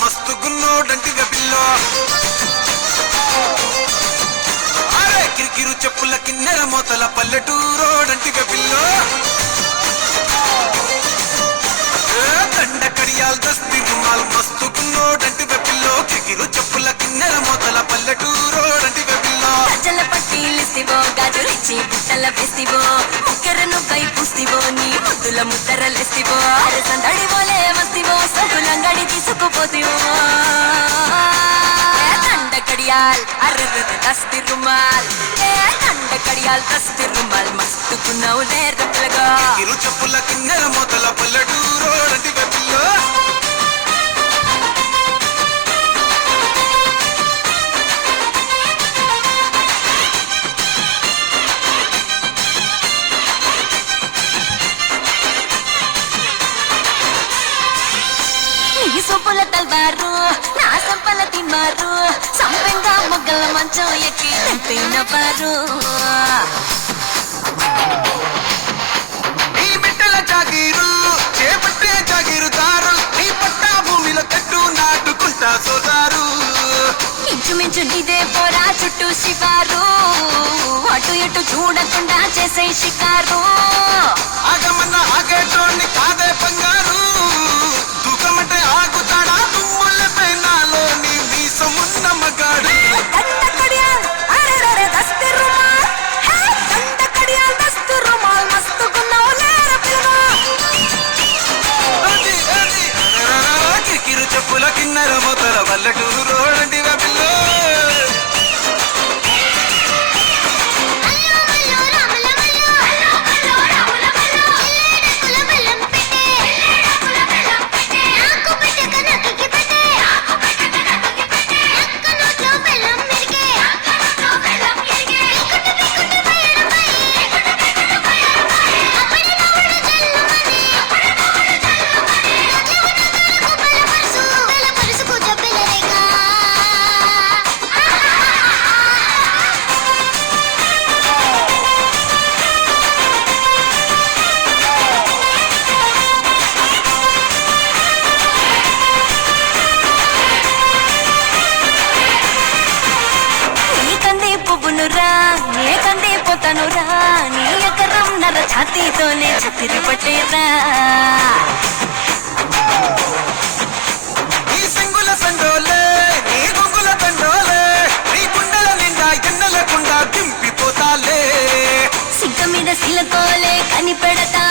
मस्त गुन्नो डंटी पिल्लो अरे किरकिरु చెప్పుల కిన్నెర మోతల పల్లెటూరో డంటి పిల్లో దండ కడియాల్ దస్తి రుమాల్ మస్తు గున్నో డంటి పిల్లో కిరకిరు చెప్పుల కిన్నెర మోతల పల్లెటూరో డంటి పిల్లో గజల పట్టీలిస్తివో గాజులిచ్చి బుట్టల వేస్తివో ముక్కెరను పై పుస్తివో నీ ముద్దుల ముద్దరలేస్తివో అరసందడి బోలే మస్తివో సగులంగడి తీసుకుపోతివో దండ కడియాల్ అర్ర దస్తి రుమాల్ దండ కడియాల్ దస్తి రుమాల్ మస్తు గున్నావు లేరు పిల్లగా కిరకిరు చెప్పుల కిన్నెర మోతల పల్లెటూరో డంటి పిల్లో సూపుల తల్వారు నా సంపల తిమ్మారు సంపెంగా మొగ్గల మంచం ఎక్కి తెంపిన పారు నీ బిడ్డల జాగీరు చేపట్టే జాగీరుదారు నీ పట్టా భూమిలో కట్టు నాటుకుంటా సోదారు ఇంచుమించు నీదే పోరా చుట్టూ శివారు అటు ఇటు చూడకుండా చేసే షికారు ఆగమన్న ఆగేటోని కాదే బంగారు తూకమంటే ఆగుతాడా తుమ్ముల పైనాలో నీ మీసమున్న మగాడు కిరకిరు చెప్పుల కిన్నెర మోతల పల్లెటూరు డంటి పిల్లో నీ ఎకరం నర ఛాతీతోనే ఛతిరి పట్టేరా నీ సింగుల సండోలే నీ గుంగుల తండోలే నీ కుండల నిండా ఎన్నెలకుండా దింపిపోతాలే సిగ్గ మీద సిలకోలే కనిపెడతా